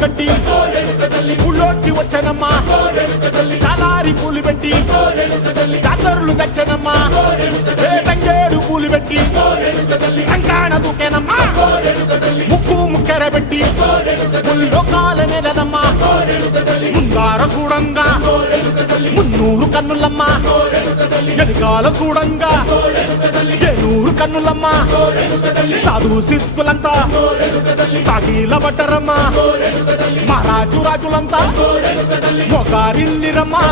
కట్టి ఊళ్ళోకి వచ్చానమ్మా చాలారి పూలు పెట్టి జాతరులు తెచ్చానమ్మా తంగేడు పూలు పెట్టి రంగాణ దూకేనమ్మా ముక్కు ముక్కెర పెట్టి ముల్లోకాల నెలనమ్మా ముందార చూడంగా మున్నూరు కన్నులమ్మా ఎనకాల చూడంగా ఏనూరు కన్నులమ్మా సాధు సిద్ధులంతా సాగిల పట్టరమ్మా మహారాజు రాజులంతా మొగారిల్లిరమ్మా